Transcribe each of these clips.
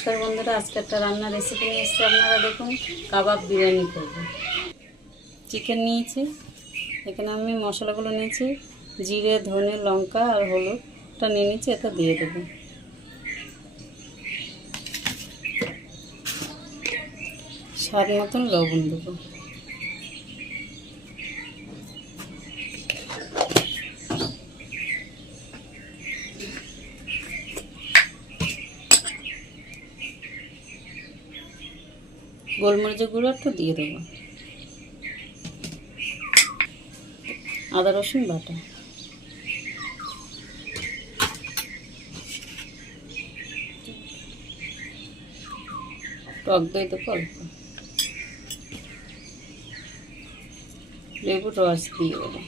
নমস্কার বন্ধুরা, আজকে একটা রান্নার রেসিপি নিয়ে এসেছি। আপনারা দেখুন, কাবাব বিরিয়ানি করব। চিকেন নিয়েছি, এখানে আমি মশলাগুলো নিয়েছি, জিরে, ধনে, লঙ্কা আর হলুদটা নিয়ে নিয়েছি, এটা দিয়ে দেব। স্বাদ মতন লবণ দেবো। গোলমরিচের গুঁড়ো একটু দিয়ে দেবো। আদা, রসুন, বাটা। টক দই দেবো অল্প। লেবুর রস দিয়ে দেবো।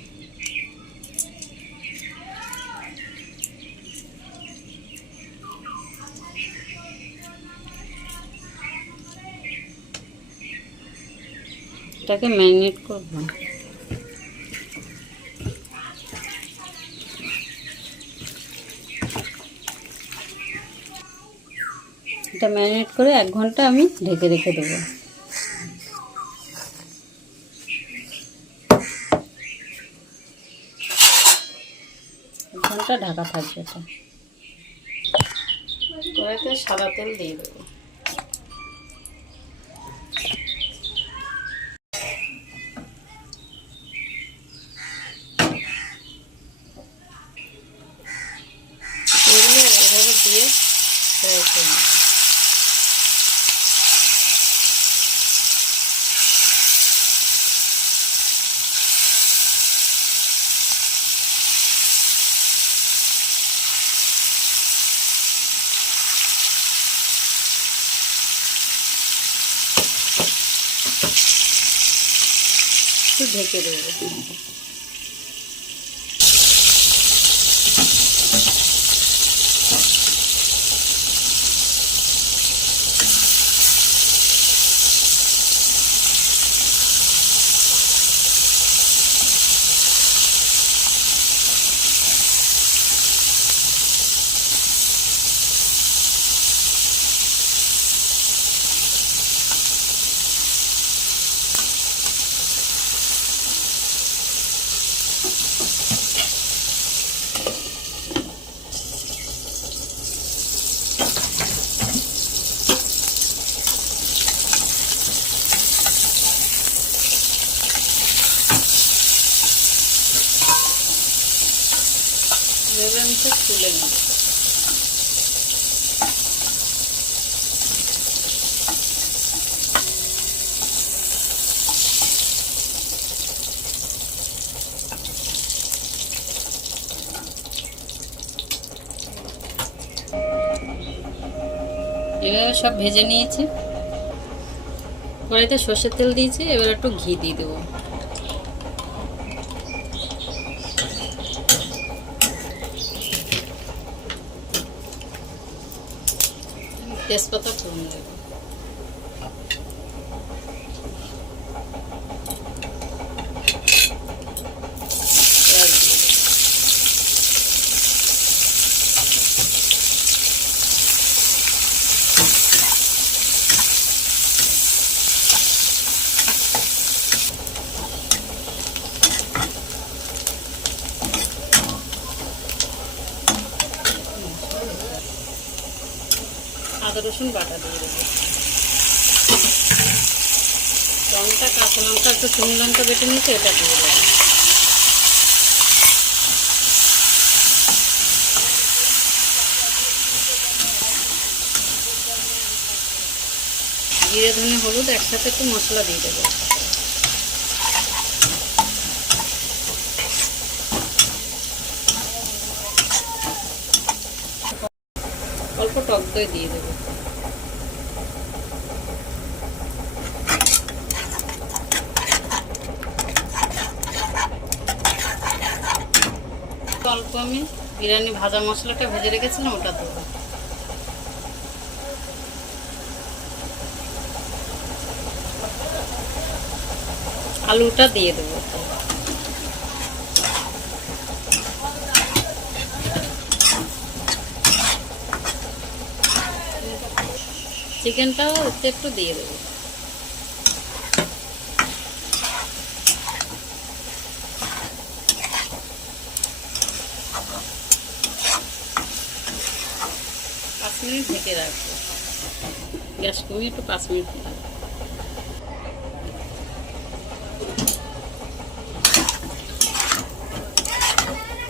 এটাকে ম্যারিনেট করব। এটা ম্যারিনেট করে এক ঘণ্টা আমি ঢেকে রেখে দেবো। ঘণ্টা ঢাকা থাকবে কড়াইতে সাদা তেল দিয়ে দেবো এগুলো এভাবে দিয়ে ফ্রাই করে নেব। একটু ঢেকে দেবো। এভাবে আমি সব তুলে নেব এভাবে সব ভেজে নিয়েছি। কড়াইতে সর্ষের তেল দিয়েছি, এবার একটু ঘি দিয়ে দেবো। তেজপাতা ফোড়ন দেবো পেঁয়াজ দিয়ে দেবো। আদা রসুন বাটা দিয়ে দেবো। লঙ্কা, কাঁচা লঙ্কা, একটু শুকনো লঙ্কা বেটে নিয়েছে, এটা দিয়ে দেবো। জিরে, ধনে, হলুদ একসাথে একটু মশলা দিয়ে দেবো। অল্প টক দই দিয়ে দেবো। অল্প আমি বিরিয়ানি, ভাজা মশলাটা ভেজে রেখেছিলাম, ওটা দেবো। আলুটা দিয়ে দেবো চিকেনটাও একটু একটু দিয়ে দেবো পাঁচ মিনিট ঢেকে রাখব। গ্যাস কমিয়ে একটু পাঁচ মিনিট।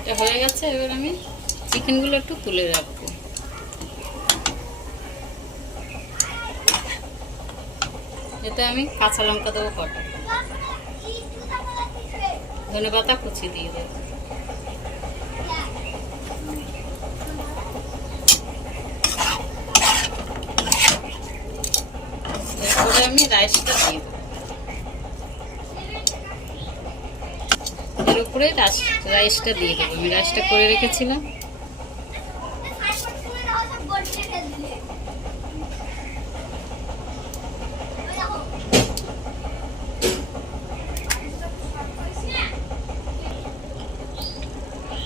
এটা হয়ে গেছে, এবার আমি চিকেনগুলো একটু তুলে রাখব। এতে আমি কাঁচা লঙ্কা দেবো কটা। ধনে পাতা কুচি দিয়ে দেবো। আমি দিয়ে এর উপরে রাইস- রাইসটা দিয়ে দেবো। আমি রাইসটা করে রেখেছিলাম।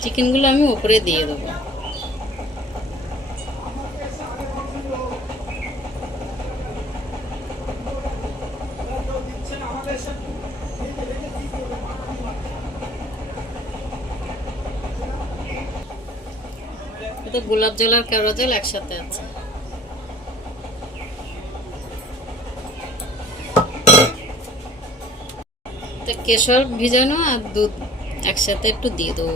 চিকেনগুলো আমি উপরে দিয়ে দেবো। এতে গোলাপ জল আর কেওড়া জল একসাথে আছে। কেশর ভিজানো আর দুধ একসাথে একটু দিয়ে দেবো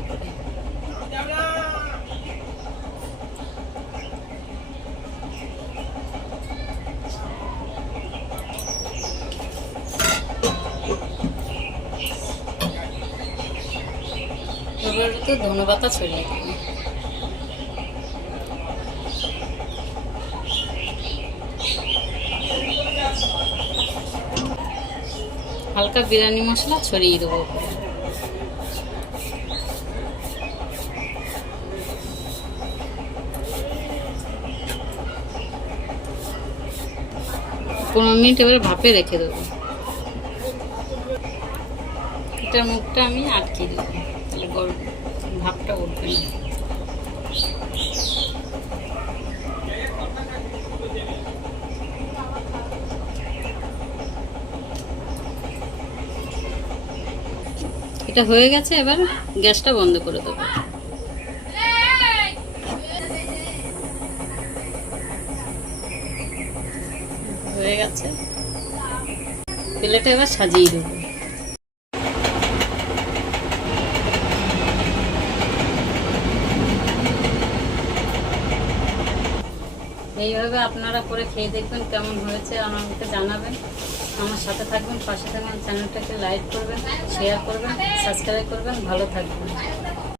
এবার তো ধনেপাতা ছড়িয়ে দেবো হালকা বিরিয়ানি মশলা ছড়িয়ে দেবো। পনেরো মিনিট এবার ভাপে রেখে দেবো। এটার মুখটা আমি আটকে দেবো। তাহলে গরম ভাপটা উঠবে না। এটা হয়ে গেছে, এবার গ্যাসটা বন্ধ করে দেবো। হয়ে গেছে। প্লেটে এবার সাজিয়ে দেবো। এইভাবে আপনারা করে খেয়ে দেখবেন কেমন হয়েছে, আমাকে জানাবেন। আমার সাথে থাকবেন পাশে থাকবেন চ্যানেলটাকে লাইক করবেন শেয়ার করবেন সাবস্ক্রাইব করবেন ভালো থাকবেন।